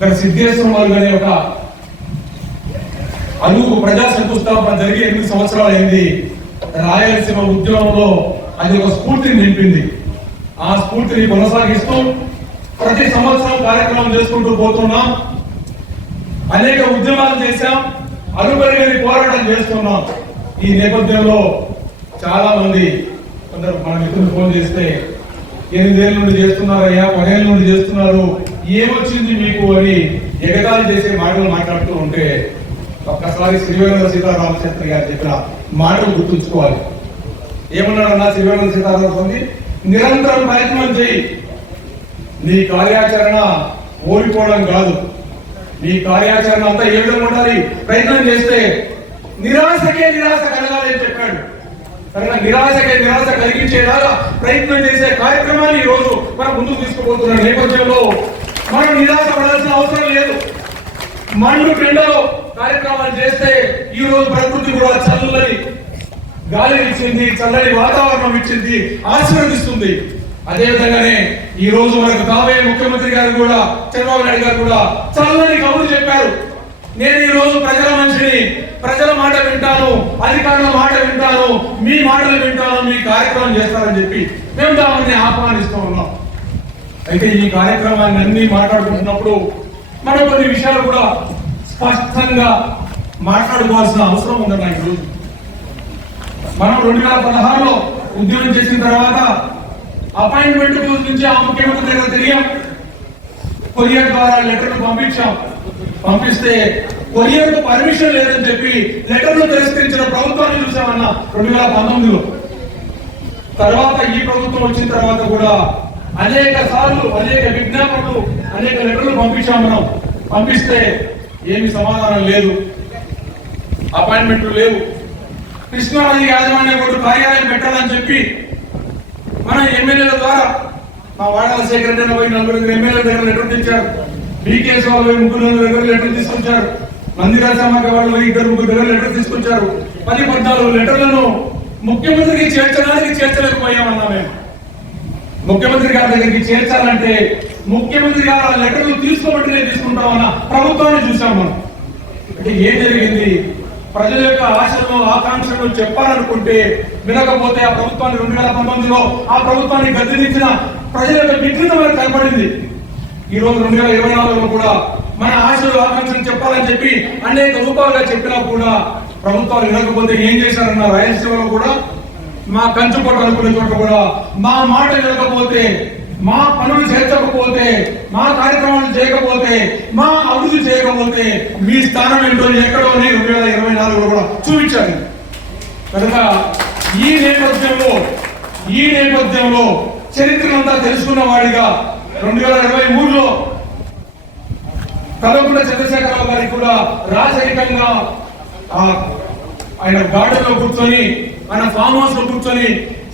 ఇక్కడ సిద్ధేశ్వరం అనే ఒక అలుగు ప్రజా శంకుస్థాపన జరిగి ఎనిమిది సంవత్సరాలు అయింది. రాయలసీమ ఉద్యమంలో అది ఒక స్ఫూర్తిని నింపింది. ఆ స్ఫూర్తిని కొనసాగిస్తూ ప్రతి సంవత్సరం కార్యక్రమం చేసుకుంటూ పోతున్నాం. అనేక ఉద్యమాలు చేశాం. అనుపరిగని పోరాటం చేస్తున్నాం. ఈ నేపథ్యంలో చాలా మంది కొందరు మన మిత్రులు ఫోన్ చేస్తే ఎనిమిదేళ్ళ నుండి చేస్తున్నారయ్యా పదేళ్ళ నుండి చేస్తున్నారు. ఏమొచ్చింది మీకు అని ఎగతాళి చేసే మాటలు మాట్లాడుతూ ఉంటే ఒక్కసారి శ్రీవేంద్ర సీతారామచంద్ర గారు చెప్పిన మాటలు గుర్తుంచుకోవాలి. ఏమన్నాడన్నా శ్రీవేంద్ర సీతారామచంద్ర నిరంతరం ప్రయత్నం చేయి. నీ కార్యాచరణ ఓడిపోవడం కాదు. నీ కార్యాచరణ అంతా ఏ విధంగా ఉండాలి? ప్రయత్నం చేస్తే నిరాశకే నిరాశ కలగాలి అని చెప్పాడు. కనుక నిరాశకే నిరాశ కలిగించేలాగా ప్రయత్నం చేసే కార్యక్రమాన్ని ఈ రోజు మనం ముందుకు తీసుకుపోతున్న. నేపథ్యంలో మనం నిరాశపడాల్సిన అవసరం లేదు. మండు పెండలో కార్యక్రమాలు చేస్తే ఈ రోజు ప్రకృతి కూడా చల్లని గాలి ఇచ్చింది చల్లని వాతావరణం ఇచ్చింది ఆశీర్వదిస్తుంది. అదే విధంగానే ఈ రోజు మనకు కాబోయే ముఖ్యమంత్రి గారు కూడా చంద్రబాబు నాయుడు గారు కూడా చల్లని కబురు చెప్పారు. నేను ఈ రోజు ప్రజల మనిషిని ప్రజల మాట వింటాను అధికారుల మాట వింటాను మీ మాటలు వింటాను మీ కార్యక్రమం చేస్తారని చెప్పి మేము దాన్ని ఆహ్వానిస్తూ ఉన్నాం. అయితే ఈ కార్యక్రమాన్ని అన్ని మాట్లాడుకుంటున్నప్పుడు మనం కొన్ని విషయాలు కూడా స్పష్టంగా మాట్లాడుకోవాల్సిన అవసరం ఉందన్న ఈరోజు. మనం రెండు వేల పదహారులో ఉద్యోగం చేసిన తర్వాత అపాయింట్మెంట్ నుంచి ఆ ముఖ్యమంత్రి దగ్గర తెలియం కొరియర్ ద్వారా లెటర్లు పంపించాం. పంపిస్తే కొరియర్కు పర్మిషన్ లేదని చెప్పి లెటర్లు తిరస్కరించిన ప్రభుత్వాన్ని చూసామన్న రెండు వేల పంతొమ్మిదిలో. తర్వాత ఈ ప్రభుత్వం వచ్చిన తర్వాత కూడా అనేక సార్లు అనేక విజ్ఞాపనలు అనేక లెటర్లు పంపించాం మనం. పంపిస్తే ఏమి సమాధానం లేదు. అపాయింట్మెంట్లు లేవు. కృష్ణానది యాజమాన్య బోర్డు కార్యాలయం పెట్టాలని చెప్పి మన ఎమ్మెల్యేల ద్వారా మా వాడాల సెక్రటరీ పోయి నలుగురు ఎమ్మెల్యేల దగ్గర లెటర్ తెచ్చారు. బీకేఎస్ వాళ్ళు ముగ్గురు దగ్గర లెటర్ తీసుకొచ్చారు. మందిరా సమాఖ వాళ్ళు ఇద్దరు ముగ్గురు దగ్గర లెటర్ తీసుకొచ్చారు. పది పద్నాలుగు లెటర్లను ముఖ్యమంత్రికి చేర్చడానికి చేర్చలేకపోయామన్నా మేము. ముఖ్యమంత్రి గారి దగ్గరికి చేర్చాలంటే ముఖ్యమంత్రి గారు ఆ లెటర్లు తీసుకోబట్టినే తీసుకుంటామన్న ప్రభుత్వాన్ని చూసాం మనం. అంటే ఏం జరిగింది? ప్రజల యొక్క ఆశలు ఆకాంక్షలు చెప్పాలనుకుంటే వినకపోతే ఆ ప్రభుత్వాన్ని రెండు వేల పంతొమ్మిదిలో ఆ ప్రభుత్వాన్ని గద్దెదించిన ప్రజల యొక్క వికృతమైన మనకు కనపడింది. ఈ రోజు రెండు వేల ఇరవై నాలుగులో కూడా మన ఆశలు ఆకాంక్షలు చెప్పాలని చెప్పి అనేక రూపాలుగా చెప్పినా కూడా ప్రభుత్వాలు వినకపోతే ఏం చేశారన్న రాయలసీమలో కూడా మా కంచుకోట అనుకునే చోట కూడా మా మాట వినకపోతే మా పనులు చేర్చకపోతే మా కార్యక్రమాలు చేయకపోతే మా అభివృద్ధి చేయకపోతే మీ స్థానం ఏంటో ఎక్కడో అని రెండు వేల ఇరవై నాలుగులో కూడా చూపించాలి కనుక ఈ నేపథ్యంలో ఈ నేపథ్యంలో చరిత్రనంతా తెలుసుకున్న వాడిగా రెండు వేల ఇరవై మూడులో కల్వకుంట్ల చంద్రశేఖరరావు గారికి కూడా రాజరికంగా ఆ ఆయన గార్డెన్లో కూర్చొని ఆయన ఫామ్ హౌస్లో కూర్చొని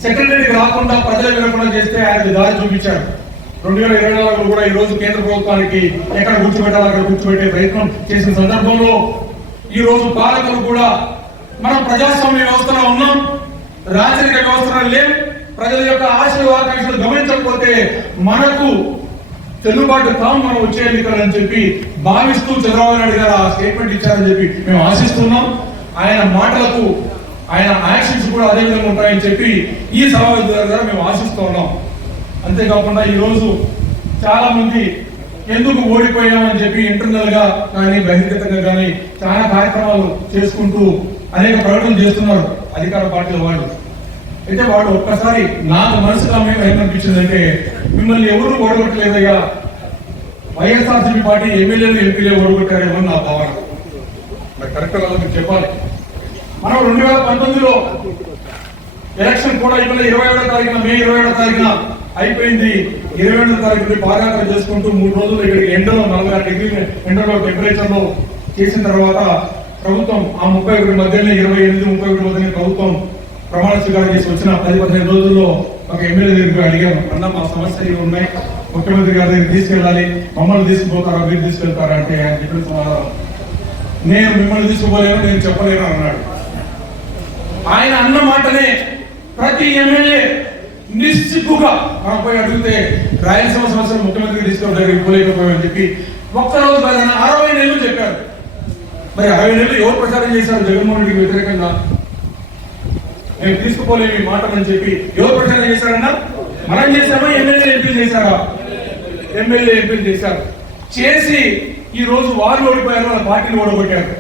సెక్రటరీకి రాకుండా ప్రజలు వినకుండా చేస్తే ఆయన దారి చూపించాడు. రెండు వేల ఇరవై నాలుగులో కూడా ఈ రోజు కేంద్ర ప్రభుత్వానికి ఎక్కడ కూర్చోబెట్టాలి అక్కడ కూర్చోబెట్టే ప్రయత్నం చేసిన సందర్భంలో ఈ రోజు పాలకులు కూడా మనం ప్రజాస్వామ్య వ్యవస్థలో ఉన్నాం రాజరిక వ్యవస్థలో లేం ప్రజల యొక్క ఆశలు ఆకాంక్షలు గమనించకపోతే మనకు చెల్లుబాటు తాము మనం వచ్చే ఎన్నికలు అని చెప్పి భావిస్తూ చంద్రబాబు నాయుడు గారు ఆ స్టేట్మెంట్ ఇచ్చారని చెప్పి మేము ఆశిస్తున్నాం. ఆయన మాటలకు ఆయన యాక్షన్స్ కూడా అదే విధంగా ఉంటాయని చెప్పి ఈ సమావేశం ద్వారా మేము ఆశిస్తూ ఉన్నాం. అంతేకాకుండా ఈరోజు చాలామంది చాలా మంది ఎందుకు ఓడిపోయామని చెప్పి ఇంటర్నల్గా కానీ బహిర్గతంగా కానీ చాలా కార్యక్రమాలు చేసుకుంటూ అనేక ప్రకటనలు చేస్తున్నారు అధికార పార్టీల వాళ్ళు. అయితే వాడు ఒక్కసారి నాకు మనసులో మేము ఏమనిపించిందంటే మిమ్మల్ని ఎవరు ఓడగొట్టలేదయ్యా. వైఎస్ఆర్సీపీ పార్టీ ఎమ్మెల్యేలు ఎంపీలే ఓడగొట్టారేమో నా భావన. మరి కరెక్ట్ చెప్పాలి. మనం రెండు వేల పంతొమ్మిదిలో ఎలక్షన్ కూడా ఇవాళ ఇరవై ఏడో తారీఖున మే ఇరవై ఏడో తారీఖున అయిపోయింది. ఇరవై ఏడో తారీఖు పాదయాత్ర చేసుకుంటూ మూడు రోజులు ఇక్కడికి ఎండలో నలభై ఆరు డిగ్రీ ఎండలో టెంపరేచర్లో చేసిన తర్వాత ప్రభుత్వం ఆ ముప్పై ఒకటి మధ్యనే ఇరవై ఎనిమిది ముప్పై ఒకటి మధ్యనే ప్రభుత్వం ప్రమాణ స్వీకారం చేసి వచ్చిన పది పదిహేను రోజుల్లో ఒక ఎమ్మెల్యే దగ్గర అడిగాను అన్న మా సమస్యలు ఉన్నాయి? ముఖ్యమంత్రి గారి దగ్గరికి తీసుకెళ్ళాలి. మమ్మల్ని తీసుకుపోతారా? మీరు తీసుకెళ్తారా? అంటే ఆయన చెప్పిన సమాధానం. నేను మిమ్మల్ని తీసుకుపోలేను నేను చెప్పలేను అన్నాడు. ఆయన అన్న మాటనే ప్రతి ఎమ్మెల్యే నిస్సిగ్గుగా మనం పోయి అడిగితే రాయలసీమ సమస్యలు ముఖ్యమంత్రి తీసుకుని దగ్గరికి పోలేకపోయామని చెప్పి ఒక్కరోజు పైన అరవై నెలలు చెప్పారు. మరి అరవై నెలలు ఎవరు ప్రచారం చేశారు? జగన్మోహన్ రెడ్డికి వ్యతిరేకంగా? మేము తీసుకుపోలేము ఈ చెప్పి ఎవరు ప్రచారం చేశారన్నా? మనం చేశామా? ఎమ్మెల్యే ఎంపీలు చేశారా? ఎమ్మెల్యే ఎంపీలు చేశారు. చేసి ఈ రోజు వారు ఓడిపోయారు వాళ్ళ పార్టీని ఓడగొట్టారు.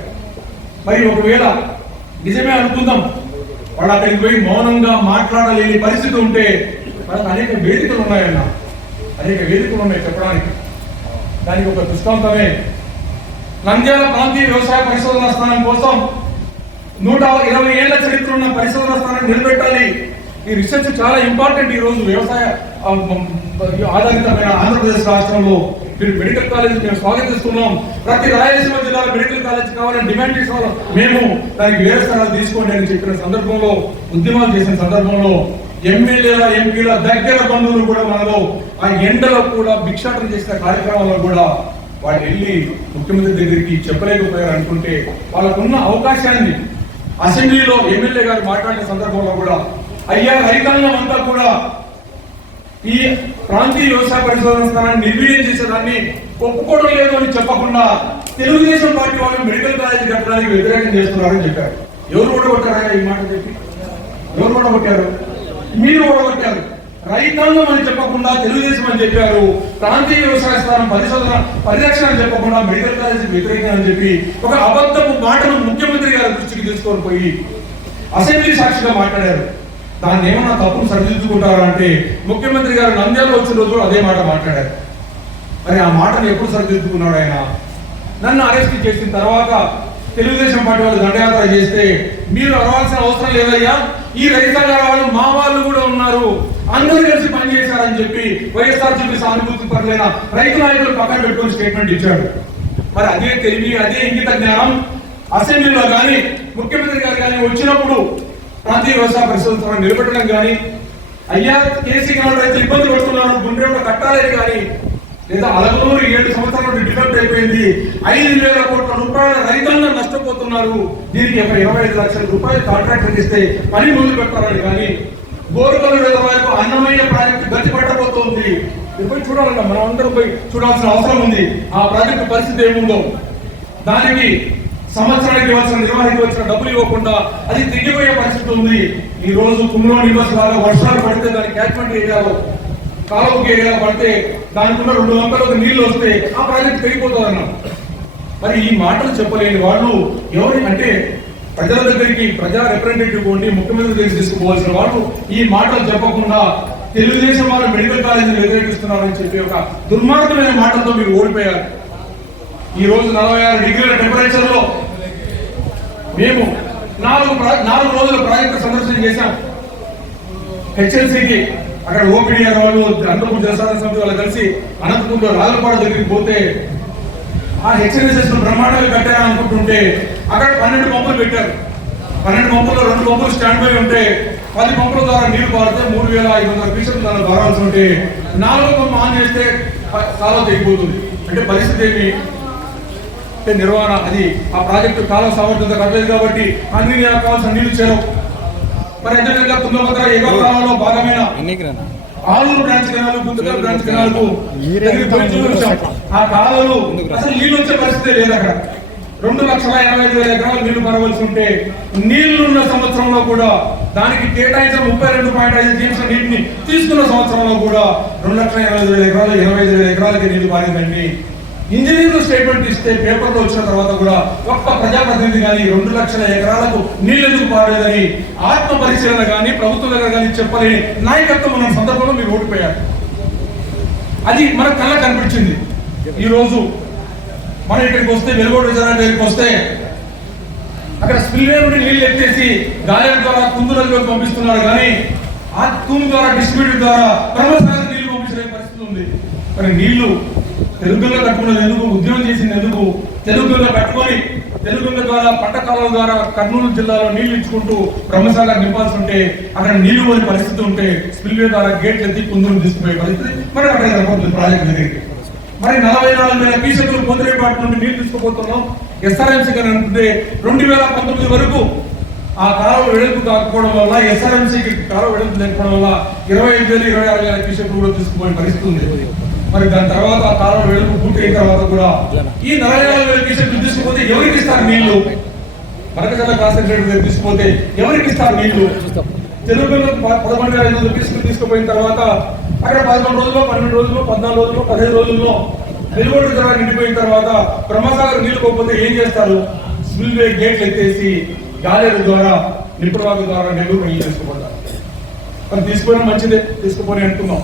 మరి ఒకవేళ నిజమే అనుకుందాం. వాడు అక్కడికి పోయి మౌనంగా మాట్లాడలేని పరిస్థితి ఉంటే మనకు అనేక వేదికలు ఉన్నాయన్న. అనేక వేదికలు ఉన్నాయి చెప్పడానికి. దానికి ఒక దృష్టాంతమే. నంద్యాల ప్రాంతీయ వ్యవసాయ పరిశోధన స్థానం కోసం నూట ఇరవై ఏళ్ళ చరిత్ర ఉన్న పరిశోధన స్థానాన్ని నిలబెట్టాలి. ఈ రీసెర్చ్ చాలా ఇంపార్టెంట్ ఈ రోజు వ్యవసాయ ఆధారితమైన ఆంధ్రప్రదేశ్ రాష్ట్రంలో మీరు మెడికల్ కాలేజ్ మేము స్వాగతిస్తున్నాం. ప్రతి రాయలసీమ జిల్లాలో మెడికల్ కాలేజ్ కావాలని డిమాండ్ చేసిన మేము దానికి వేరే స్థలాలు తీసుకోండి అని చెప్పిన సందర్భంలో ఉద్యమాలు చేసిన సందర్భంలో ఎమ్మెల్యేల ఎంపీల దగ్గర బంధువులు కూడా మనలో ఆ ఎండలో కూడా భిక్షాటన చేసిన కార్యక్రమాల్లో కూడా వాళ్ళు వెళ్ళి ముఖ్యమంత్రి దగ్గరికి చెప్పలేకపోయారు అనుకుంటే వాళ్ళకున్న అవకాశాన్ని అసెంబ్లీలో ఎమ్మెల్యే గారు మాట్లాడిన సందర్భంలో కూడా అయ్యా రైతాంగం అంతా కూడా ఈ ప్రాంతీయ వ్యవసాయ పరిశోధన స్థానాన్ని నిర్వీర్యం చేసేదాన్ని ఒప్పుకోవడం లేదు అని చెప్పకుండా తెలుగుదేశం పార్టీ వాళ్ళు మెడికల్ కాలేజ్ కట్టడానికి వ్యతిరేకం చేస్తున్నారని చెప్పారు. ఎవరు ఓడగొట్టారా ఈ మాట చెప్పి? ఎవరు ఓడగొట్టారు మీరు ఓడగొట్టారు రైతాంగం అని చెప్పకుండా తెలుగుదేశం అని చెప్పారు. ప్రాంతీయ వ్యవసాయ స్థానం పరిశోధన పరిరక్షణ అని చెప్పకుండా మెడికల్ కాలేజీ వ్యతిరేకం అని చెప్పి ఒక అబద్ధపు మాటను ముఖ్యమంత్రి గారి దృష్టికి తీసుకొని పోయి అసెంబ్లీ సాక్షిగా మాట్లాడారు. దాన్ని ఏమన్నా తప్పును సరిదిద్దుకుంటారా అంటే ముఖ్యమంత్రి గారు నంద్యాలలో వచ్చిన రోజు అదే మాట మాట్లాడారు. మరి ఆ మాటను ఎప్పుడు సరిదిద్దుకున్నాడు ఆయన? నన్ను అరెస్ట్ చేసిన తర్వాత తెలుగుదేశం పార్టీ వాళ్ళు దండయాత్ర చేస్తే మీరు అరవాల్సిన అవసరం లేదయ్యా? ఈ రైతాంగ వాళ్ళు మా వాళ్ళు కూడా ఉన్నారు. అందరూ కలిసి పనిచేశారని చెప్పి వైఎస్ఆర్ చెప్పి సానుభూతి పరలేన రైతు నాయకులు పక్కన పెట్టుకొని స్టేట్మెంట్ ఇచ్చాడు. మరి అదే తెలివి అదే ఇంగిత జ్ఞానం అసెంబ్లీలో కానీ ముఖ్యమంత్రి గారు కానీ వచ్చినప్పుడు ప్రాంతీయ వ్యవసాయ పరిశోధన నిలబెట్టడం కానీ అయ్యా కేసీ గారు రైతులు ఇబ్బంది పడుతున్నారు గుండె కట్టాలని కానీ లేదా అలగలూరు ఏడు సంవత్సరాల నుండి డిఫెక్ట్ అయిపోయింది ఐదు వేల కోట్ల రూపాయల రైతాంగం నష్టపోతున్నారు దీనికి ఒక ఇరవై ఐదు లక్షల రూపాయలు కాంట్రాక్ట్ ఇస్తే పని మొదలు పెట్టాలని కానీ గోరుకలు వరకు అన్నమయ్య ప్రాజెక్టు గతి పట్టబోతోంది. పోయి చూడాలంట మనం అందరం పోయి చూడాల్సిన అవసరం ఉంది. ఆ ప్రాజెక్టు పరిస్థితి ఏముందో? దానికి సంవత్సరానికి ఇవ్వాల్సిన నిర్వహణకి వచ్చిన డబ్బులు ఇవ్వకుండా అది తిరిగిపోయే పరిస్థితి ఉంది. ఈ రోజు కుమ్లో నివాస్ లాగా వర్షాలు పడితే దాని క్యాచ్మెంట్ ఏరియాలో కాలువకి ఏరియా పడితే దానికి రెండు వందలకు నీళ్ళు వస్తే ఆ ప్రాజెక్ట్ తెగిపోతుంది మరి ఈ మాటలు చెప్పలేని వాళ్ళు ఎవరి అంటే ప్రజల దగ్గరికి ప్రజా రిప్రజెంటేటివ్ ఉండి ముఖ్యమంత్రి దగ్గరికి తీసుకుపోవాల్సిన వాళ్ళు ఈ మాటలు చెప్పకుండా తెలుగుదేశం వాళ్ళు మెడికల్ కాలేజీని వ్యతిరేకిస్తున్నారని చెప్పి ఒక దుర్మార్గమైన మాటలతో మీరు ఓడిపోయారు. ఈ రోజు నలభై ఆరు డిగ్రీల టెంపరేచర్లో మేము నాలుగు నాలుగు రోజుల ప్రాజెక్టు సందర్శన చేశాం. హెచ్ఎల్సీకి అక్కడ ఓపీడీఆర్ వాళ్ళు అనంతపురం జలసాధన సమితి వాళ్ళు కలిసి అనంతపురంలో రాజపాడు దగ్గరికి పోతే ఆ హెచ్ఎన్ఎస్ఎస్ బ్రహ్మాండంగా కట్టారా అనుకుంటుంటే అక్కడ పన్నెండు పంపులు పెట్టారు. పన్నెండు పంపుల్లో రెండు పంపులు స్టాండ్ బై ఉంటే పది పంపుల ద్వారా నీళ్ళు పారితే మూడు వేల ఐదు వందల ఫీచర్లు దాన్ని పారాల్సి ఉంటే నాలుగో పంపు ఆన్ చేస్తే ప- కాలువ తెగిపోతుంది అంటే పరిస్థితి ఏమి? నిర్వహణ. అది ఆ ప్రాజెక్టు కాలువ సామర్థ్యంతో కట్టలేదు కాబట్టి అన్ని కావాల్సిన నీళ్ళు చేరవు. మరి అదేవిధంగా తుంగభద్ర కాలంలో భాగమైన Aluru branch canal Guntakal branch కెనాలకు. ఆ కాలువలు అసలు నీళ్ళు వచ్చే పరిస్థితి లేదు అక్కడ. రెండు లక్షల ఎనభై ఐదు వేల ఎకరాలు నీళ్ళు పరవలసి ఉంటే నీళ్ళు ఉన్న సంవత్సరంలో కూడా దానికి కేటాయించిన ముప్పై రెండు పాయింట్ ఐదు టీఎంసీ నీటిని తీసుకున్న సంవత్సరంలో కూడా రెండు లక్షల ఎనభై ఐదు వేల ఎకరాలు ఇరవై ఐదు వేల ఎకరాలకి నీళ్ళు పారిందండి ఇంజనీర్లు స్టేట్మెంట్ ఇస్తే పేపర్లో వచ్చిన తర్వాత కూడా ఒక్క ప్రజాప్రతినిధి కానీ రెండు లక్షల ఎకరాలకు నీళ్ళు ఎందుకు పాడలేదని ఆత్మ పరిశీలన కానీ ప్రభుత్వం దగ్గర కానీ చెప్పలేని నాయకత్వం ఉన్న సందర్భంలో మీరు ఓడిపోయారు. అది మన కళ్ళ కనిపించింది. ఈ రోజు మనం ఇక్కడికి వస్తే వెలుగోడు రిజర్వాయర్ దగ్గరికి వస్తే అక్కడ స్పిల్వే నుండి నీళ్ళు ఎత్తేసి గాయం ద్వారా కుందులలోకి పంపిస్తున్నారు కానీ ఆ తూము ద్వారా డిస్ట్రిబ్యూటర్ ద్వారా బ్రహ్మసాగర్ నీళ్ళు పంపించలేని పరిస్థితి ఉంది. మరి నీళ్ళు తెలుగులో కట్టుకున్నది ఎందుకు ఉద్యమం చేసింది ఎందుకు తెలుగులో కట్టుకొని తెలుగుల ద్వారా పంట కాలం ద్వారా కర్నూలు జిల్లాలో నీళ్ళు ఇచ్చుకుంటూ బ్రహ్మసాగర్ నింపాల్సి ఉంటే అక్కడ నీళ్ళు పోని పరిస్థితి ఉంటే స్పిల్వే ద్వారా గేట్లు ఎత్తి కుందులు తీసుకుపోయే పరిస్థితి మరి అక్కడ ప్రాజెక్ట్ దగ్గరికి మరి నలభై నాలుగు వేల పీసెట్లు పొందిరేపాటు నుండి నీళ్ళు తీసుకుపోతున్నాం. ఎస్ఆర్ఎంసీ గారు అనుకుంటే రెండు వేల పంతొమ్మిది వరకు ఆ కాలువ వెడల్పు కాకపోవడం వల్ల ఎస్ఆర్ఎంసీకి కాలువ వెడల్పు లేకపోవడం వల్ల ఇరవై ఐదు వేలు ఇరవై ఆరు వేల పీసెట్లు కూడా తీసుకుపోయే పరిస్థితి ఉంది. మరి దాని తర్వాత ఆ కాలం వెలుగు పూర్తి అయిన తర్వాత కూడా ఈ నలభై నాలుగు వేల తీసుకుపోతే ఎవరికి ఇస్తారు నీళ్ళు? మరకజల కాన్సన్ట్రేటర్ దగ్గర తీసుకుపోతే ఎవరికి ఇస్తారు నీళ్ళు? తెలుగులో ప- పదకొండు వేల ఐదు వందల తీసుకుపోయిన తర్వాత అక్కడ పదకొండు రోజుల్లో పన్నెండు రోజుల్లో పద్నాలుగు రోజుల్లో పదిహేను రోజుల్లో వెలుగొండ ధర నిండిపోయిన తర్వాత బ్రహ్మసాగర్ నీళ్ళు పోకపోతే ఏం చేస్తారు? స్పిల్వే గేట్లు ఎత్తేసి గాలేరు ద్వారా నిపుణవాగు ద్వారా నెల్లూరు తీసుకుపోతారు. మరి తీసుకుపోయినా మంచిదే తీసుకుపోయి అంటున్నాం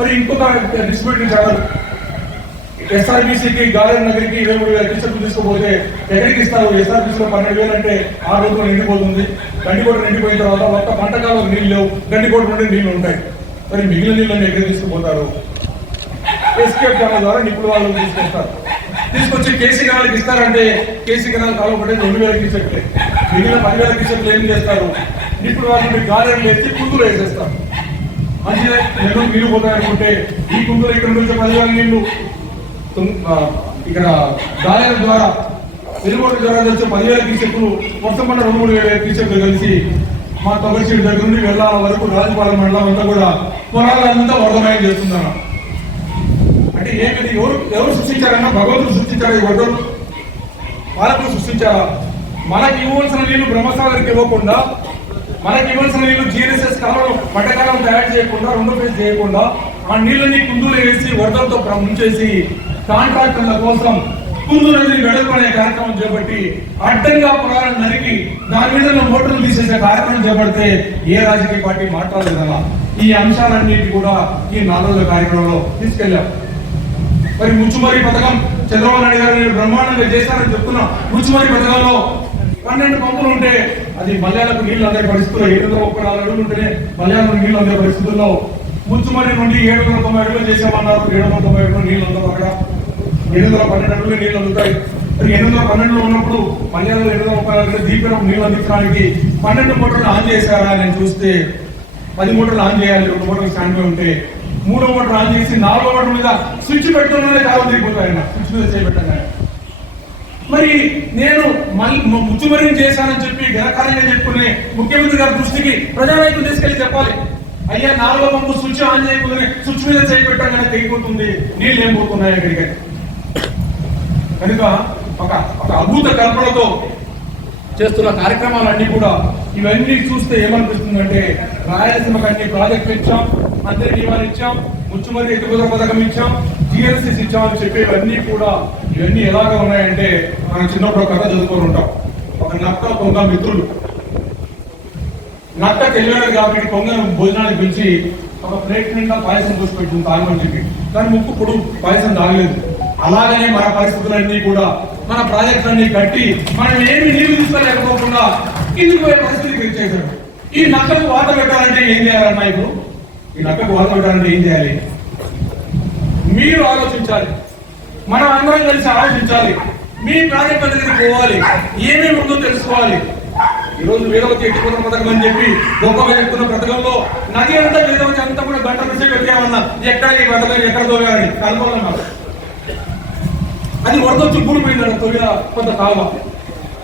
మరి ఇంకొక డిస్ట్రిబ్యూటర్ ఛానల్ ఎస్ఆర్బీసీకి గాలేరు నగరికి ఇరవై మూడు వేల టీషర్ట్లు తీసుకుపోతే ఎక్కడికి ఇస్తారు? ఎస్ఆర్బీసీలో పన్నెండు వేలు అంటే ఆ రోజులో నిండిపోతుంది. గండికోట నిండిపోయిన తర్వాత ఒక్క పంటకాలం నీళ్ళు లేవు. గండికోట నుండి నీళ్ళు ఉంటాయి. మరి మిగిలిన నీళ్ళని ఎక్కడ తీసుకుపోతారు? ఎస్కేప్ ఛానల్ ద్వారా నిపుణుల వాళ్ళు తీసుకొస్తారు. తీసుకొచ్చి కేసీ కెనాల్కి ఇస్తారంటే కేసీ కెనాల్ కాలువ రెండు వేల కిచెట్లు మిగిలిన పదివేల కిచెట్లు ఏం చేస్తారు? నిపుణుల వాళ్ళు గాలిని వేసి కుందులు వేసేస్తారు. అంటే నెల్లూరు నీళ్ళు పోతాయనుకుంటే ఈ కుందులు ఇక్కడ నుంచి పదివేల నీళ్ళు ఇక్కడ దాయాల ద్వారా వెలుగొండ ద్వారా వచ్చే పదివేల కిచెట్లు వర్షం పడిన రెండు మూడు వేల కిచెట్లు కలిసి మా తొగసీడు దగ్గర నుండి వెళ్ళాల వరకు రాజుపాలెం మండలం అంతా కూడా పొలాలంతా వరదమయం చేస్తుందన్న. అంటే ఏమిటి ఎవరు ఎవరు సృష్టించారన్నా? భగవంతుడు సృష్టించారు ఈ వడ్డలు పాలకులు సృష్టించారా? మనకి ఇవ్వాల్సిన నీళ్ళు బ్రహ్మసాగర్కి ఇవ్వకుండా మనకి ఇవ్వాల్సిన నీళ్ళు జిఎన్ఎస్ఎస్ కాలంలో పట్టకాలం తయారు చేయకుండా రెండు ఫేజ్ చేయకుండా ఆ నీళ్ళని కుందులు వేసి వరదలతో ముంచేసి కాంట్రాక్టర్ల కోసం కుందు నదిని వెడల్పనే కార్యక్రమం చేపట్టి అడ్డంగా పొలాలను నరికి దాని మీద ఓటర్లు మోటార్లు తీసేసే కార్యక్రమం చేపడితే ఏ రాజకీయ పార్టీ మాట్లాడలేదన్నా ఈ అంశాలన్నిటి కూడా ఈ నాలుగు రోజుల కార్యక్రమంలో తీసుకెళ్ళాం. మరి ముచ్చుమరి పథకం చంద్రబాబు నాయుడు గారు నేను బ్రహ్మాండంగా చేశానని చెప్తున్నా. ముచ్చుమరి పథకంలో పన్నెండు పంపులు ఉంటే అది మలయాళకు నీళ్ళు అందే పరిస్థితుల్లో ఏడు వందల ముప్పై నాలుగు అడుగులు ఉంటేనే మలయాళం నీళ్ళు అందే పరిస్థితుల్లో ముచ్చుమని నుండి ఏడు వందల తొంభై అడుగులు చేసామన్నారు. ఏడు వందల తొంభై అడుగులు నీళ్ళు అందవు అక్కడ. ఎనిమిది వందల పన్నెండు అడుగులు నీళ్ళు అందుతాయి. మరి ఎనిమిది వందల పన్నెండులో ఉన్నప్పుడు మలయాళం ఎనిమిది వందల ముప్పై నాలుగు దీపం నీళ్ళు అందించడానికి పన్నెండు మోటార్లు ఆన్ చేశారా నేను చూస్తే పది మోటార్లు ఆన్ చేయాలి రెండు మోటార్లు స్టాండ్లో ఉంటే మూడో మోటార్ ఆన్ చేసి నాలుగో మోటార్ మీద స్విచ్ పెడుతున్నానే కాలం దిగిపోతాయి ఆయన స్విచ్ మీద చేయబెట్టగా మరి నేను మళ్ళీ ముచ్చుమరిని చేశానని చెప్పి ఘనకార్యంగా చెప్పుకునే ముఖ్యమంత్రి గారి దృష్టికి ప్రజానాయకులు తీసుకెళ్ళి చెప్పాలి. అయ్యా నాలుగో పంపు స్విచ్ ఆన్ చేయకుండానే స్విచ్ మీద చేయబెట్టగానే తెగిపోతుంది నీళ్ళు ఏం పోతున్నాయి అక్కడికి కనుక ఒక ఒక అద్భుత కల్పనతో చేస్తున్న కార్యక్రమాలన్నీ కూడా ఇవన్నీ చూస్తే ఏమనిపిస్తుందంటే రాయలసీమకు అన్ని ప్రాజెక్టులు ఇచ్చాం మంత్రి నియమాలు ఇచ్చాం ముచ్చుమరి ఎదుగుదల పథకం ఇచ్చాం జిఎల్సీస్ ఇచ్చాం అని చెప్పేవన్నీ కూడా ఇవన్నీ ఎలాగ ఉన్నాయంటే మనం చిన్నప్పుడు ఒక కథ చదువుకొని ఉంటాం. ఒక నక్క కొంగ మిత్రులు. నక్క తెలియదు కాబట్టి కొంగను భోజనానికి పిలిచి ఒక ప్లేట్ నిండా పాయసం పోసి పెట్టుకుని తాగమని చెప్పి. కానీ ముక్కు పొడు పాయసం తాగలేదు. అలాగనే మన పరిస్థితులన్నీ కూడా మన ప్రాజెక్టులన్నీ కట్టి మనం ఏమి నీళ్ళు తీసుకోలేకపోకుండా కిందికి పోయే పరిస్థితికి వచ్చేసాడు ఈ నక్కకు వాత పెట్టాలంటే ఏం చేయాలన్నా ఇప్పుడు? ఈ నక్కకు వాత పెట్టాలంటే ఏం చేయాలి? మీరు ఆలోచించాలి. మనం అందరం కలిసి ఆలోచించాలి. మీ ప్రాజెక్ట్ దగ్గరికి పోవాలి. ఏమేమి ఉందో తెలుసుకోవాలి. ఈ రోజు వేదవతి ఎట్టుకున్న పథకం అని చెప్పి గొప్పగా చెప్తున్న పథకంలో నది అంతా వేదవతి అంతా కూడా గంట నుంచి పెట్టామన్నా ఎక్కడ ఈ పథకం ఎక్కడ తోగాలని కనుగోలన్నారు అది వరదొచ్చి కూలిపోయింది తొలిగా కొంత కావ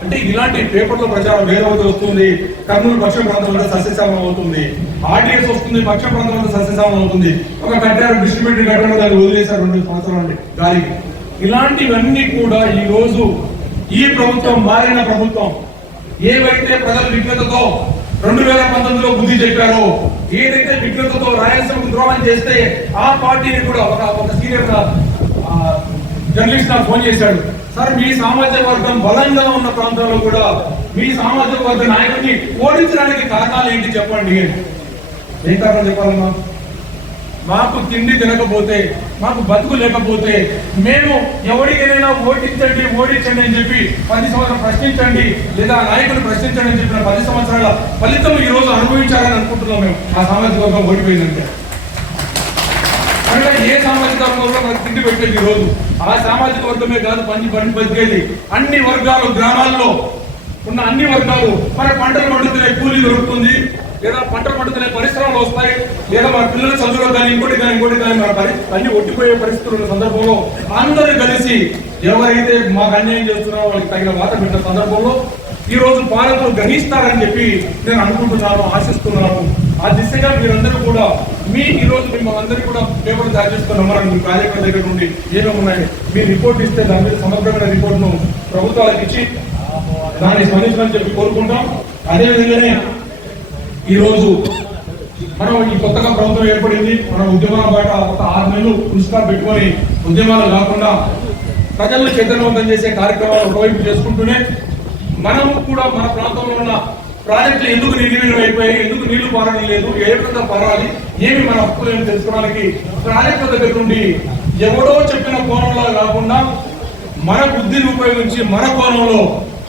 అంటే ఇలాంటి పేపర్లో ప్రచారం వేదవతి వస్తుంది కర్నూలు పశ్చిమ ప్రాంతంలో సస్యశామం అవుతుంది ఆర్టీఎస్ వస్తుంది పశ్చిమ ప్రాంతంలో సస్యశామం అవుతుంది. ఒక కట్టారు డిస్ట్రిబ్యూటర్ కట్టడం దాన్ని వదిలేశారు రెండు సంవత్సరాలు గాలికి. ఇలాంటివన్నీ కూడా ఈ రోజు ఈ ప్రభుత్వం మారిన ప్రభుత్వం ఏవైతే ప్రజలు విఘ్నతతో రెండు వేల పంతొమ్మిదిలో బుద్ధి చెప్పారో ఏదైతే విఘ్నతతో రాయలసీమకు ద్రోహం చేస్తే ఆ పార్టీని కూడా ఒక ఒక సీనియర్ జర్నలిస్ట్ నాకు ఫోన్ చేశాడు. సార్ మీ సామాజిక వర్గం బలంగా ఉన్న ప్రాంతాల్లో కూడా మీ సామాజిక వర్గ నాయకుడిని ఓడించడానికి కారణాలు ఏంటి చెప్పండి? ఏం కారణం చెప్పాలన్నా మాకు తిండి తినకపోతే మాకు బతుకు లేకపోతే మేము ఎవరికైనా ఓటించండి ఓడించండి అని చెప్పి పది సంవత్సరాలు ప్రశ్నించండి లేదా నాయకులు ప్రశ్నించండి అని చెప్పిన పది సంవత్సరాల ఫలితం ఈ రోజు అనుభవించాలని అనుకుంటున్నాం మేము. ఆ సామాజిక వర్గం ఓడిపోయిందంటే. కనుక ఏ సామాజిక వర్గంలో మనకు తిండి పెట్టేది ఈ రోజు? ఆ సామాజిక వర్గమే కాదు పని పని బతికేది. అన్ని వర్గాలు గ్రామాల్లో ఉన్న అన్ని వర్గాలు మన పంటలు పండుతున్నాయి కూలీ దొరుకుతుంది. లేదా పంటలు పండుతున్నాయి పరిశ్రమలు వస్తాయి లేదా మన పిల్లల చదువులో కానీ ఇంకోటి కానీ ఇంకోటి కానీ మన పరి అన్ని ఒట్టిపోయే పరిస్థితులు ఉన్న సందర్భంలో అందరూ కలిసి ఎవరైతే మాకు అన్యాయం చేస్తున్నారో వాళ్ళకి తగిన వాత పెట్టిన సందర్భంలో ఈ రోజు పాలకులు గ్రహిస్తారని చెప్పి నేను అనుకుంటున్నాను ఆశిస్తున్నాను. ఆ దిశగా మీరందరూ కూడా మీ ఈ రోజు మిమ్మల్ని అందరూ కూడా పేపర్ తయారు చేస్తున్నాం నమ్మరండి మీ ప్రాజెక్టుల దగ్గర నుండి ఏమేమి ఉన్నాయి మీ రిపోర్ట్ ఇస్తే దాని మీద సమగ్రమైన రిపోర్ట్ను ప్రభుత్వాలకు ఇచ్చి దాన్ని స్పందించమని చెప్పి కోరుకుంటాం. అదేవిధంగానే ఈరోజు మనం ఈ కొత్తగా ప్రభుత్వం ఏర్పడింది. మన ఉద్యమాల బయట ఒక ఆరు నెలలు పురుషుగా పెట్టుకొని ఉద్యమాలు కాకుండా ప్రజలను చైతన్యవంతం చేసే కార్యక్రమాలు ఒకవైపు చేసుకుంటూనే మనము కూడా మన ప్రాంతంలో ఉన్న ప్రాజెక్టులు ఎందుకు నిర్వీర్యం అయిపోయాయి ఎందుకు నీళ్ళు పారడం లేదు ఏ విధంగా పారాలి ఏమి మన హక్కులు ఏమి తెలుసుకోవడానికి ప్రాజెక్టుల దగ్గర నుండి ఎవడో చెప్పిన కోణంలో కాకుండా మన బుద్ధిని ఉపయోగించి మన కోణంలో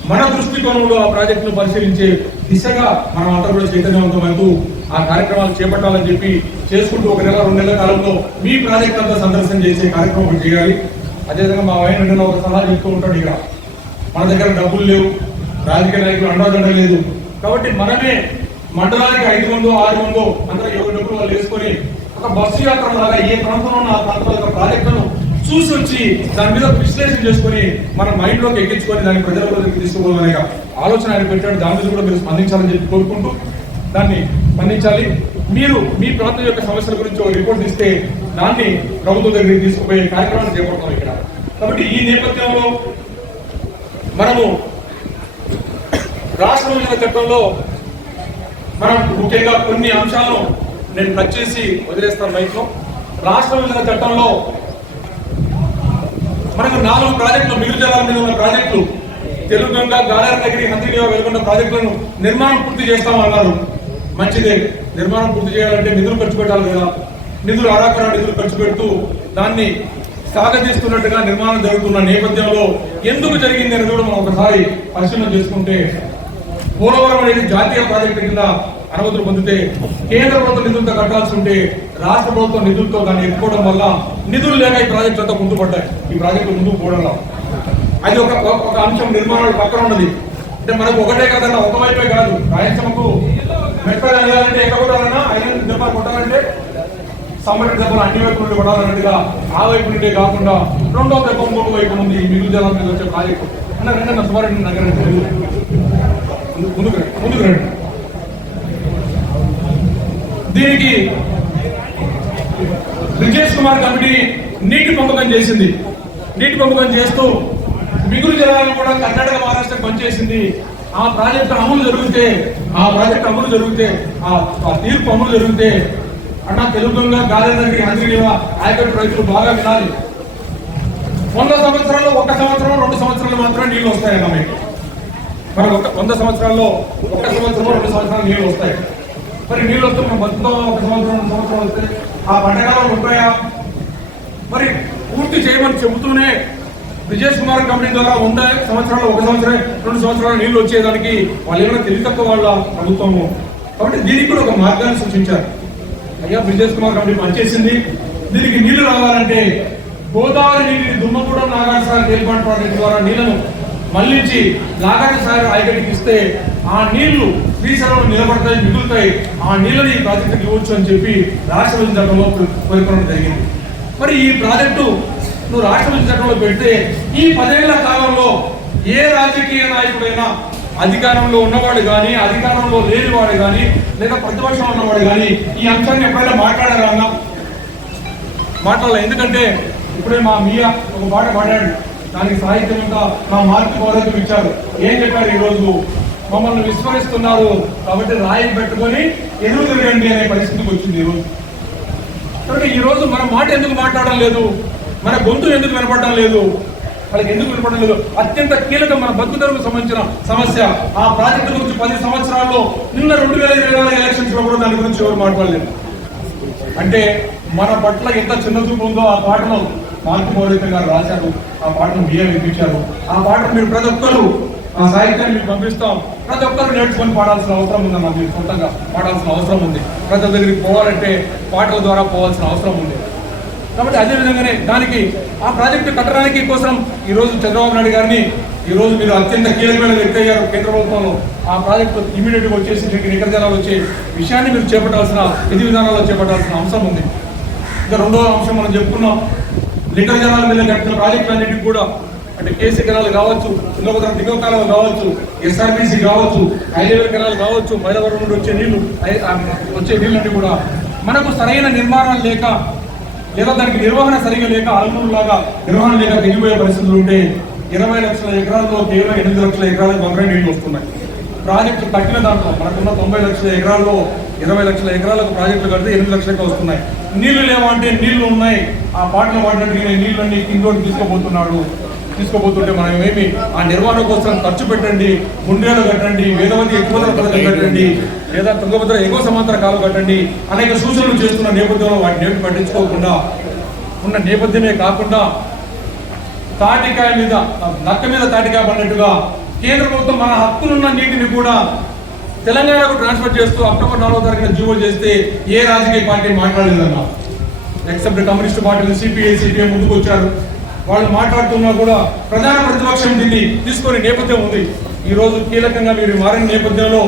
మన దృష్టికోణంలో ఆ ప్రాజెక్టును పరిశీలించే దిశగా మనం అంతా కూడా చైతన్యవంతమవుతూ ఆ కార్యక్రమాలు చేపట్టాలని చెప్పి చేసుకుంటూ ఒక నెల రెండు నెలల కాలంలో మీ ప్రాజెక్ట్ అంతా సందర్శన చేసే కార్యక్రమం చేయాలి. అదేవిధంగా మా వైన్ వెంటనే ఒక సలహా చెప్తూ ఉంటాడు ఇక మన దగ్గర డబ్బులు లేవు రాజకీయ నాయకులు అండాదండ లేదు. కాబట్టి మనమే మండలానికి ఐదు వందో ఆరు వందో అందరూ ఎవరి డబ్బులు వాళ్ళు వేసుకొని ఒక బస్సు యాత్ర లాగా ఏ ప్రాంతంలో ఉన్న ఆ ప్రాంతంలో యొక్క ప్రాజెక్టును చూసి వచ్చి దాని మీద విశ్లేషణ చేసుకొని మన మైండ్లోకి ఎక్కించుకొని దాన్ని ప్రజలలోకి తీసుకోవాలనే ఆలోచన ఆయన పెట్టాడు. దాని మీద కూడా మీరు స్పందించాలని చెప్పి కోరుకుంటూ దాన్ని స్పందించాలి. మీరు మీ ప్రాంతం యొక్క సమస్యల గురించి ఒక రిపోర్ట్ ఇస్తే దాన్ని ప్రభుత్వం దగ్గరికి తీసుకుపోయే కార్యక్రమాన్ని చేపడతాం ఇక్కడ. కాబట్టి ఈ నేపథ్యంలో మనము రాష్ట్ర విభజన చట్టంలో మనం ముఖ్యంగా కొన్ని అంశాలను నేను టచ్ చేసి వదిలేస్తాను మైక్లో. రాష్ట్ర విభజన చట్టంలో మనకు నాలుగు ప్రాజెక్టులు మిగులు జలాల మీద ఉన్న ప్రాజెక్టులు తెలుగుగంగ గంగా గాలారనగిరి వెలుగున్న ప్రాజెక్టులను నిర్మాణం పూర్తి చేస్తామన్నారు. మంచిదే. నిర్మాణం పూర్తి చేయాలంటే నిధులు ఖర్చు పెట్టాలి కదా. నిధులు అరాకరా నిధులు ఖర్చు పెడుతూ దాన్ని సాగదీస్తున్నట్టుగా నిర్మాణం జరుగుతున్న నేపథ్యంలో ఎందుకు జరిగింది అనేది కూడా మనం ఒకసారి పరిశీలన చేసుకుంటే పోలవరం అనేది జాతీయ ప్రాజెక్టు కింద అనుమతులు పొందితే కేంద్ర ప్రభుత్వం నిధులతో కట్టాల్సి ఉంటే రాష్ట్ర ప్రభుత్వం నిధులతో దాన్ని ఎత్తుకోవడం వల్ల నిధులు లేక ఈ ప్రాజెక్టు అంతా ముందు పడ్డాయి ఈ ప్రాజెక్టు ముందుకు పోవడంలో. అది ఒక ఒక అంశం నిర్మాణాలు పక్కన ఉన్నది. అంటే మనకు ఒకటే కదన్నా ఒకవైపే కాదు. రాయలసీమకు మెట్రో వెళ్ళాలంటే ఎక్కడ కొట్టాలన్నా ఐరన్ దెబ్బలు కొట్టాలంటే సమ్మటి దెబ్బలు అన్ని వైపు నుండి కొట్టాలన్నట్టుగా ఆ వైపు నుండే కాకుండా రెండో దెబ్బ మూడు వైపు నుండి మిగులు జలం మీద వచ్చే ప్రాజెక్టు. అన్న రెండన్న సుమారు నగరం ముందుకు రండి. ముందుకు రండి. దీనికి బ్రిజేష్ కుమార్ కమిటీ నీటి పంపకం చేసింది. నీటి పంపకం చేస్తూ మిగులు జలాలను కూడా కర్ణాటక మహారాష్ట్ర పనిచేసింది ఆ ప్రాజెక్టు అమలు జరిగితే ఆ ప్రాజెక్టు అమలు జరిగితే ఆ తీర్పు అమలు జరిగితే అన్న తెలుగుగా గాలినగరి హాజరీవా ఆయకట్టు రైతులు బాగా వినాలి. వంద సంవత్సరాల్లో ఒక సంవత్సరం రెండు సంవత్సరాలు మాత్రమే నీళ్ళు వస్తాయన్న మీకు మరి ఒక వంద సంవత్సరాల్లో ఒక సంవత్సరం రెండు సంవత్సరాలు నీళ్ళు వస్తాయి. మరి నీళ్ళు వస్తే మనం బతుకుతాం ఒక సంవత్సరం రెండు సంవత్సరం వస్తే ఆ పంటకాలం ఉంటాయా మరి పూర్తి చేయమని చెబుతూనే బ్రిజేష్ కుమార్ కంపెనీ ద్వారా వంద సంవత్సరాలు ఒక సంవత్సరం రెండు సంవత్సరాలు నీళ్ళు వచ్చేదానికి వాళ్ళు ఏమైనా తెలివి తక్కువ వాళ్ళ ప్రభుత్వము. కాబట్టి దీనికి కూడా ఒక మార్గాన్ని సూచించారు. అయ్యా బ్రిజేష్ కుమార్ కంపెనీ పనిచేసింది. దీనికి నీళ్ళు రావాలంటే గోదావరి నీటిని దుమ్మగూడెం నాగార్జున తేలిపాటు ప్రాజెక్టు ద్వారా నీళ్ళను మళ్ళించి నాగార్జున సాగర్ ఇస్తే ఆ నీళ్ళు శ్రీశైలం నిలబడతాయి మిగులుతాయి. ఆ నీళ్ళని ఈ ప్రాజెక్టుకి ఇవ్వచ్చు అని చెప్పి రాష్ట్ర విభజన చట్టంలో పేర్కొనడం జరిగింది. మరి ఈ ప్రాజెక్టు నువ్వు రాష్ట్ర విభజన చట్టంలో పెడితే ఈ పదేళ్ళ కాలంలో ఏ రాజకీయ నాయకుడైనా అధికారంలో ఉన్నవాడు కానీ అధికారంలో లేనివాడు కానీ లేదా ప్రతిపక్షంలో ఉన్నవాడు కానీ ఈ అంశాన్ని ఎప్పుడైనా మాట్లాడారా అన్నా? మాట్లాడాలి. ఎందుకంటే ఇప్పుడే మా మియా ఒక పాట పాడాడు దానికి సాహిత్యం అంతా మా మార్పు పౌరత్వం ఇచ్చారు. ఏం చెప్పారు ఈ రోజు మమ్మల్ని విస్మరిస్తున్నారు కాబట్టి రాయి పెట్టుకొని ఎదురు తిరగండి అనే పరిస్థితికి వచ్చింది ఈరోజు. కాబట్టి ఈ రోజు మన మాట ఎందుకు మాట్లాడడం లేదు? మన గొంతు ఎందుకు వినపడడం లేదు? వాళ్ళకి ఎందుకు వినపడడం లేదు? అత్యంత కీలకం మన బతుకుదలకు సంబంధించిన సమస్య. ఆ ప్రాజెక్టు గురించి పది సంవత్సరాల్లో నిన్న రెండు వేల ఇరవై నాలుగు ఎలక్షన్స్లో కూడా దాని గురించి ఎవరు మాట్లాడలేదు. అంటే మన పట్ల ఎంత చిన్న చూపు ఉందో ఆ పాటలో మార్పు మౌలిక గారు రాశారు ఆ పాటను మీరే వినిపించారు ఆ పాటను మీరు ప్రతి ఒక్కరు ఆ సాహిత్యాన్ని మీకు పంపిస్తాం. ప్రతి ఒక్కరు నేర్చుకొని పాడాల్సిన అవసరం ఉందన్న మీరు సొంతంగా పాడాల్సిన అవసరం ఉంది. ప్రజల దగ్గరికి పోవాలంటే పాటల ద్వారా పోవాల్సిన అవసరం ఉంది. కాబట్టి అదే విధంగానే దానికి ఆ ప్రాజెక్టు కట్టడానికి కోసం ఈ రోజు చంద్రబాబు నాయుడు గారిని ఈరోజు మీరు అత్యంత కీలకమైన వ్యక్తి అయ్యారు కేంద్ర ప్రభుత్వంలో. ఆ ప్రాజెక్టు ఇమీడియట్గా వచ్చేసి మీకు వచ్చే విషయాన్ని మీరు చేపట్టాల్సిన విధి విధానాల్లో చేపట్టాల్సిన అంశం ఉంది. ఇంకా రెండో అంశం మనం చెప్పుకున్నాం. లిటర్ జలాల మీద కట్టిన ప్రాజెక్టులన్నిటికీ కూడా అంటే కేసీ కెనాల్ కావచ్చు తుంగభద్ర దిగువ కాలం కావచ్చు ఎస్ఆర్బీసీ కావచ్చు హైలేవర్ కెనాల్ కావచ్చు మైలవరం నుండి వచ్చే నీళ్ళు వచ్చే నీళ్ళన్నీ కూడా మనకు సరైన నిర్మాణం లేక లేదా దానికి నిర్వహణ సరిగా లేక అలమూరు లాగా నిర్వహణ లేక తెగిపోయే పరిస్థితులు ఉంటే ఇరవై లక్షల ఎకరాల్లో కేవలం ఎనిమిది లక్షల ఎకరాలకు మాత్రమే నీళ్ళు వస్తున్నాయి. ప్రాజెక్టు తగ్గిన దాంట్లో మనకున్న తొంభై లక్షల ఎకరాల్లో ఇరవై లక్షల ఎకరాలకు ప్రాజెక్టులు కడితే ఎనిమిది లక్షలకు వస్తున్నాయి. నీళ్ళు లేవా అంటే నీళ్ళు ఉన్నాయి. ఆ పాటలు పాడినట్టు నీళ్ళన్నీ కిందోటి తీసుకోబోతున్నాడు తీసుకోబోతుంటే మనం ఏమి ఆ నిర్వహణ కోసం ఖర్చు పెట్టండి గుండెలు కట్టండి వేదవతి ఎక్కువ పథకం కట్టండి లేదా తుంగభద్ర ఎగువ సమాంతర కాలు కట్టండి అనేక సూచనలు చేస్తున్న నేపథ్యంలో వాటిని ఏమి పట్టించుకోకుండా ఉన్న నేపథ్యమే కాకుండా తాటికాయ మీద నక్క మీద తాటికాయ పడినట్టుగా కేంద్ర ప్రభుత్వం మన హక్కులున్న నీటిని కూడా తెలంగాణకు ట్రాన్స్ఫర్ చేస్తూ అక్టోబర్ నాలుగో తారీఖున జీవో చేస్తే ఏ రాజకీయ పార్టీ మాట్లాడలేదన్నా? ఎక్సెప్ట్ కమ్యూనిస్ట్ పార్టీలు సిపిఐ సిపిఐ ముందుకు వచ్చారు. వాళ్ళు మాట్లాడుతున్నా కూడా ప్రధాన ప్రతిపక్షం దీన్ని తీసుకొని నేపథ్యం ఉంది. ఈ రోజు కీలకంగా మీరు మారిన నేపథ్యంలో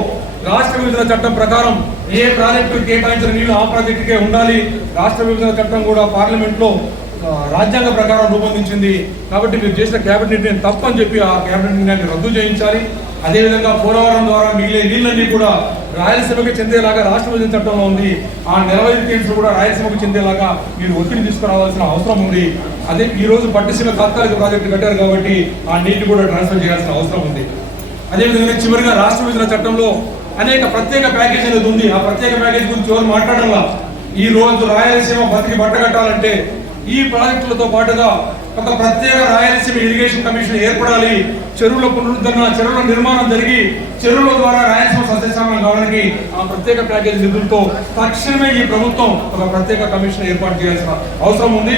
రాష్ట్ర విభజన చట్టం ప్రకారం ఏ ప్రాజెక్టు కేటాయించిన నీళ్ళు ఆ ప్రాజెక్టుకే ఉండాలి. రాష్ట్ర విభజన చట్టం కూడా పార్లమెంట్లో రాజ్యాంగ ప్రకారం రూపొందించింది. కాబట్టి మీరు చేసిన క్యాబినెట్ నేను తప్పని చెప్పి ఆ క్యాబినెట్ నిర్ణయాన్ని రద్దు చేయించాలి. అదేవిధంగా పోలవరం ద్వారా మిగిలే నీళ్ళన్నీ కూడా రాయలసీమకు చెందేలాగా రాష్ట్ర విభజన చట్టంలో ఉంది. ఆ నెలవైదు కేసులు కూడా రాయలసీమకు చెందేలాగా మీరు ఒత్తిడి తీసుకురావాల్సిన అవసరం ఉంది. అదే ఈ రోజు పట్టిసీమ తాత్కాలిక ప్రాజెక్టు కట్టారు కాబట్టి ఆ నీటిని కూడా ట్రాన్స్ఫర్ చేయాల్సిన అవసరం ఉంది. అదేవిధంగా చివరిగా రాష్ట్ర విభజన చట్టంలో అనేక ప్రత్యేక ప్యాకేజ్ అనేది ఉంది. ఆ ప్రత్యేక ప్యాకేజ్ గురించి ఎవరు మాట్లాడాలా ఈ రోజు రాయలసీమ బతికి బట్టగట్టాలంటే ఈ ప్రాజెక్టులతో పాటుగా ఒక ప్రత్యేక రాయలసీమ ఇరిగేషన్ కమిషన్ ఏర్పడాలి. చెరువుల పునరుద్ధరణ చెరువుల నిర్మాణం జరిగి చెరువుల ద్వారా రాయలసీమ సస్యశ్యామలం కావడానికి ఆ ప్రత్యేక ప్యాకేజ్ నిధులతో తక్షణమే ఈ ప్రభుత్వం ఒక ప్రత్యేక కమిషన్ ఏర్పాటు చేయాల్సిన అవసరం ఉంది.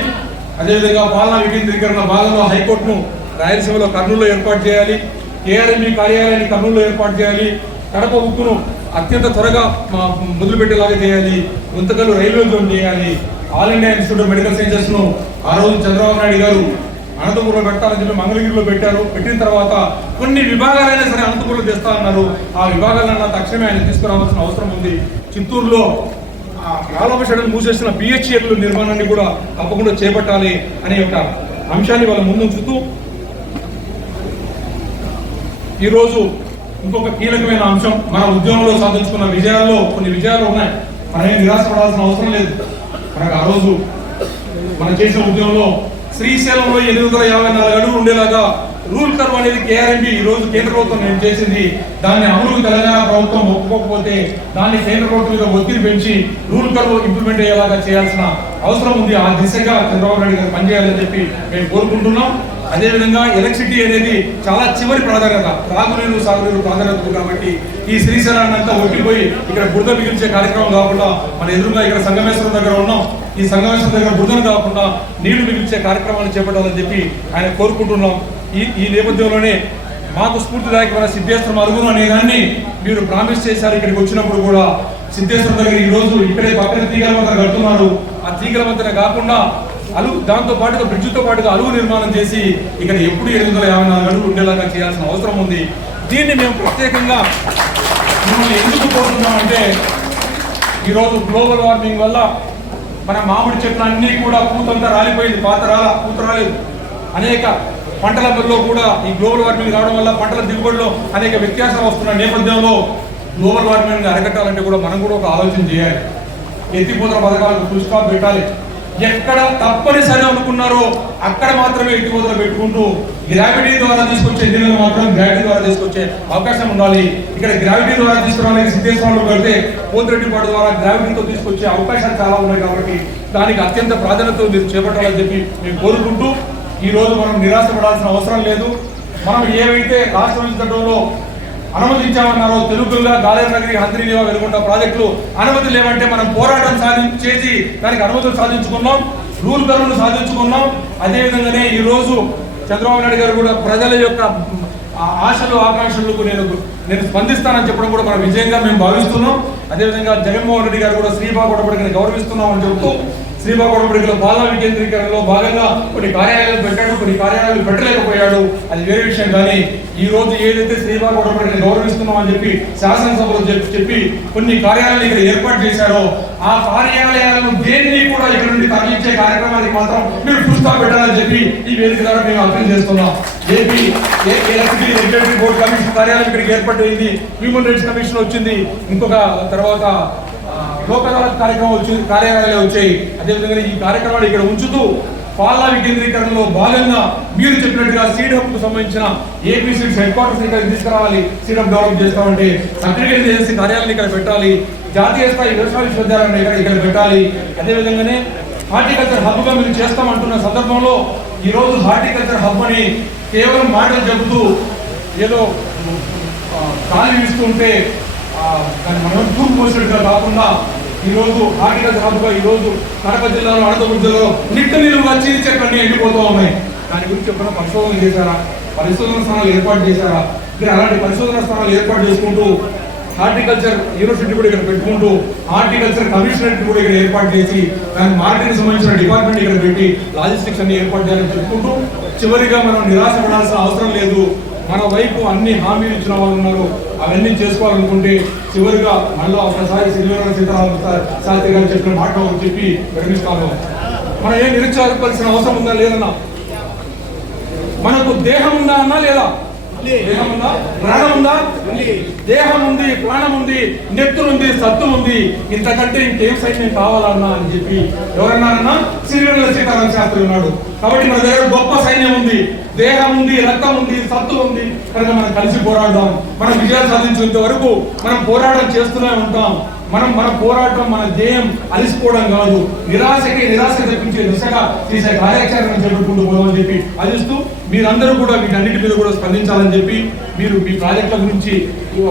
అదేవిధంగా పాలనా వికేంద్రీకరణ భాగంలో హైకోర్టును రాయలసీమలో కర్నూలులో ఏర్పాటు చేయాలి. కేఆర్ఎంబి కార్యాలయాన్ని కర్నూలులో ఏర్పాటు చేయాలి. కడప ఉక్కును అత్యంత త్వరగా మొదలుపెట్టేలాగా చేయాలి. గుంతకలు రైల్వే జోన్ చేయాలి. All India institute of medical సైన్సెస్ను ఆ రోజు చంద్రబాబు నాయుడు గారు అనంతపురంలో పెట్టాలని చెప్పి మంగళగిరిలో పెట్టారు. పెట్టిన తర్వాత కొన్ని విభాగాలైనా సరే అనంతపురంలో తెస్తా అన్నారు. ఆ విభాగాలన్నా తక్షణమే ఆయన తీసుకురావాల్సిన అవసరం ఉంది. చిత్తూరులో ఆలోపేషణను మూసేసిన బిహెచ్ఎల్ నిర్మాణాన్ని కూడా తప్పకుండా చేపట్టాలి అనే ఒక అంశాన్ని వాళ్ళ ముందుంచుతూ ఈరోజు ఇంకొక కీలకమైన అంశం మన ఉద్యమంలో సాధించుకున్న విజయాల్లో కొన్ని విజయాలు ఉన్నాయి. మనం ఏం నిరాశపడాల్సిన అవసరం లేదు. మనకు ఆ రోజు మనం చేసిన ఉద్యమంలో శ్రీశైలంలో ఎనిమిది వందల యాభై నాలుగు అడుగులు ఉండేలాగా రూల్ కర్వ్ అనేది కేఆర్ఎంబి ఈ రోజు కేంద్ర ప్రభుత్వం నేను చేసింది. దాన్ని అమలుకు తెలంగాణ ప్రభుత్వం ఒప్పుకోకపోతే దాన్ని కేంద్ర ప్రభుత్వం మీద ఒత్తిడి పెంచి రూల్ కర్వ్ ఇంప్లిమెంట్ అయ్యేలాగా చేయాల్సిన అవసరం ఉంది. ఆ దిశగా చంద్రబాబు నాయుడు గారు పనిచేయాలని చెప్పి మేము కోరుకుంటున్నాం. అదేవిధంగా ఎలక్ట్రిసిటీ అనేది చాలా చివరి ప్రాధాన్యత. రాగునీరు సాగునీరు ప్రాధాన్యత కాబట్టి ఈ శ్రీశైలాన్ని అంతా ఒట్టిపోయి ఇక్కడ బురద మిగిల్చే కార్యక్రమం కాకుండా మన ఎదురుగా ఇక్కడ సంగమేశ్వరం దగ్గర ఉన్నాం. ఈ సంగమేశ్వరం దగ్గర బురదను కాకుండా నీళ్ళు మిగిల్చే కార్యక్రమాన్ని చేపట్టాలని చెప్పి ఆయన కోరుకుంటున్నాం. ఈ ఈ నేపథ్యంలోనే మాకు స్ఫూర్తిదాయకమైన సిద్ధేశ్వరం అరుగును అనే దాన్ని మీరు ప్రామిస్ చేశారు ఇక్కడికి వచ్చినప్పుడు కూడా. సిద్ధేశ్వరం దగ్గర ఈ రోజు ఇక్కడే పక్కన తీగల మధ్య కడుతున్నారు. ఆ తీగల మధ్యన కాకుండా అలుగు దాంతో పాటుగా బ్రిడ్జితో పాటుగా అలుగు నిర్మాణం చేసి ఇక్కడ ఎప్పుడు ఎనిమిది వందల యాభై నాలుగు అడుగులు ఉండేలాగా చేయాల్సిన అవసరం ఉంది. దీన్ని మేము ప్రత్యేకంగా మిమ్మల్ని ఎందుకు కోరుతున్నామంటే ఈరోజు గ్లోబల్ వార్మింగ్ వల్ల మన మామిడి చెట్లు అన్నీ కూడా పూతంతా రాలిపోయింది పాత రాల పూత రాలేదు. అనేక పంటలలో కూడా ఈ గ్లోబల్ వార్మింగ్ రావడం వల్ల పంటల దిగుబడిలో అనేక వ్యత్యాసం వస్తున్న నేపథ్యంలో గ్లోబల్ వార్మింగ్ అరగట్టాలంటే కూడా మనం కూడా ఒక ఆలోచన చేయాలి. ఎత్తిపోతల పథకాలకు ఫుల్ పెట్టాలి. ఎక్కడ తప్పనిసరి అనుకున్నారో అక్కడ మాత్రమే ఎత్తిపోతలు పెట్టుకుంటూ గ్రావిటీ ద్వారా తీసుకొచ్చే ఇంజనీర్లు మాత్రం గ్రావిటీ ద్వారా తీసుకొచ్చే అవకాశం ఉండాలి. ఇక్కడ గ్రావిటీ ద్వారా తీసుకురావడానికి సిద్ధేశ్వరంలో పెడితే పోతిరెడ్డిపాడు ద్వారా గ్రావిటీతో తీసుకొచ్చే అవకాశాలు చాలా ఉన్నాయి కాబట్టి దానికి అత్యంత ప్రాధాన్యత మీరు చేపట్టాలని చెప్పి మేము కోరుకుంటూ ఈ రోజు మనం నిరాశపడాల్సిన అవసరం లేదు. మనం ఏవైతే రాష్ట్రం ఇచ్చడంలో అనుమతించామన్నారో తెలుగుగా గాలేరు నగరి హంద్రీనివా వెలుగుంట ప్రాజెక్టులు అనుమతి లేవంటే మనం పోరాటం సాధించేసి చేసి దానికి అనుమతులు సాధించుకున్నాం. రూల్ కరువును సాధించుకున్నాం. అదేవిధంగానే ఈరోజు చంద్రబాబు నాయుడు గారు కూడా ప్రజల యొక్క ఆశలు ఆకాంక్షలకు నేను నేను స్పందిస్తానని చెప్పడం కూడా మన విజయంగా మేము భావిస్తున్నాం. అదేవిధంగా జగన్మోహన్ రెడ్డి గారు కూడా శ్రీబాబు గౌరవిస్తున్నాం అని చెబుతూ శ్రీబాగొడపడిలో బాలా వికేంద్రీకరణలో భాగంగా కొన్ని కార్యాలయాలు పెట్టాడు కొన్ని కార్యాలయాలు పెట్టలేకపోయాడు. అది వేరే విషయం కానీ ఈ రోజు ఏదైతే శ్రీబాగొడపడిని గౌరవిస్తున్నాం అని చెప్పి శాసనసభలో చెప్పి చెప్పి కొన్ని కార్యాలయాలు ఇక్కడ ఏర్పాటు చేశారో ఆ కార్యాలయాలను దేన్ని కూడా ఇక్కడ నుండి తరలించే కార్యక్రమానికి మాత్రం మీరు పుస్తకం పెట్టాలని చెప్పి ఈ వేదిక ద్వారా మేము అర్థం చేస్తున్నాం AP electricity regulatory board commission కార్యాలయం ఇక్కడికి ఏర్పాటైంది. హ్యూమన్ రైట్స్ కమిషన్ వచ్చింది. ఇంకొక తర్వాత లోక్ అదాలత్ కార్యక్రమం వచ్చి కార్యాలయాలు వచ్చాయి. అదేవిధంగా ఈ కార్యక్రమాన్ని ఇక్కడ ఉంచుతూ పాలనా వికేంద్రీకరణలో భాగంగా మీరు చెప్పినట్టుగా సీడ్ హబ్కు సంబంధించిన ఏపీ సీడ్స్ హెడ్ క్వార్టర్స్ ఇక్కడ తీసుకురావాలి. సీడ్ హబ్ డెవలప్ చేస్తామంటే సర్టిఫికేట్ ఏజెన్సీ కార్యాలయం ఇక్కడ పెట్టాలి. జాతీయ స్థాయి వ్యవసాయ విశ్వవిద్యాలయం ఇక్కడ ఇక్కడ పెట్టాలి. అదేవిధంగానే హార్టికల్చర్ హబ్గా మీరు చేస్తామంటున్న సందర్భంలో ఈ రోజు హార్టికల్చర్ హబ్ అని కేవలం మాటలు చెబుతూ ఏదో ఆ, గాలి వీస్తుంటే దాని మనం తూర్పు పోసినట్టుగా కాకుండా ఈరోజు ఆగిన జాబుగా ఈరోజు ఈ రోజు కడప జిల్లాలో అనంతపురం జిల్లాలో నిట్ట నిలువుగా చీరి చెట్లన్నీ ఎండిపోతూ ఉన్నాయి. దాని గురించి ఎప్పుడైనా పరిశోధన చేశారా? పరిశోధన స్థానాలు ఏర్పాటు చేశారా? మీరు అలాంటి పరిశోధన స్థానాలు ఏర్పాటు చేసుకుంటూ హార్టికల్చర్ యూనివర్సిటీ కూడా ఇక్కడ పెట్టుకుంటూ హార్టికల్చర్ కమిషనరేట్ కూడా ఇక్కడ ఏర్పాటు చేసి దాని మార్కెట్ సంబంధించిన డిపార్ట్మెంట్ ఇక్కడ పెట్టి లాజిస్టిక్స్ అన్ని ఏర్పాటు చేయాలని చెప్పుకుంటూ చివరిగా మనం నిరాశ పడాల్సిన అవసరం లేదు. మన వైపు అన్ని హామీలు ఇచ్చిన వాళ్ళు ఉన్నారు. అవన్నీ చేసుకోవాలనుకుంటే చివరిగా మళ్ళీ ఒకసారి సిల్వర్ సీతారామ శాస్త్రి గారు చెప్పిన మాట చెప్పి విరమిస్తాను. మనం ఏం నిరుత్సాహపడాల్సిన అవసరం ఉందా లేదన్నా? మనకు దేహం ఉందా అన్నా లేదా? దేహం ఉందా. ప్రాణం ఉందా దేహం ఉంది. ప్రాణం ఉంది నెత్తులుంది సత్తు ఉంది ఇంతకంటే ఇంకేం సైన్యం కావాలన్నా అని చెప్పి ఎవరన్నారన్నా శ్రీవేంద్ర సీతారామ శాస్త్రి ఉన్నాడు. కాబట్టి మన దగ్గర గొప్ప సైన్యం ఉంది. దేహం ఉంది రక్తం ఉంది సత్తు ఉంది కనుక మనం కలిసి పోరాడదాం. మనం విజయాలు సాధించేంత వరకు మనం పోరాటం చేస్తూనే ఉంటాం. మనం మన పోరాటం మన ధ్యేయం అలిసిపోవడం కాదు. నిరాశకి నిరాశ తెప్పించే దిశగా చేసే కార్యాచరణ చేపట్టుకుంటూ పోదామని చెప్పి అదిస్తూ మీరందరూ కూడా వీటన్నిటి మీద కూడా స్పందించాలని చెప్పి మీరు మీ ప్రాజెక్టుల గురించి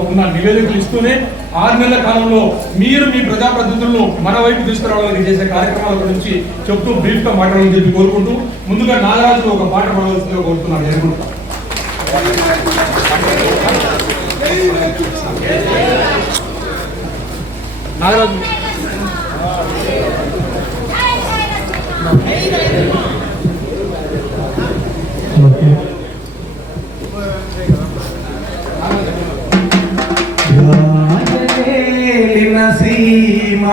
ఉన్న నివేదికలు ఇస్తూనే ఆరు నెలల కాలంలో మీరు మీ ప్రజాప్రతినిధులను మన వైపు తీసుకురావడానికి చేసే కార్యక్రమాల గురించి చెప్తూ బ్రీఫ్గా మాట్లాడాలని చెప్పి కోరుకుంటూ ముందుగా నాగరాజు ఒక పాట పాడవలసిందిగా కోరుతున్నాను. ఎరుగుంటా నాగరాజు రాజేలిన సీమ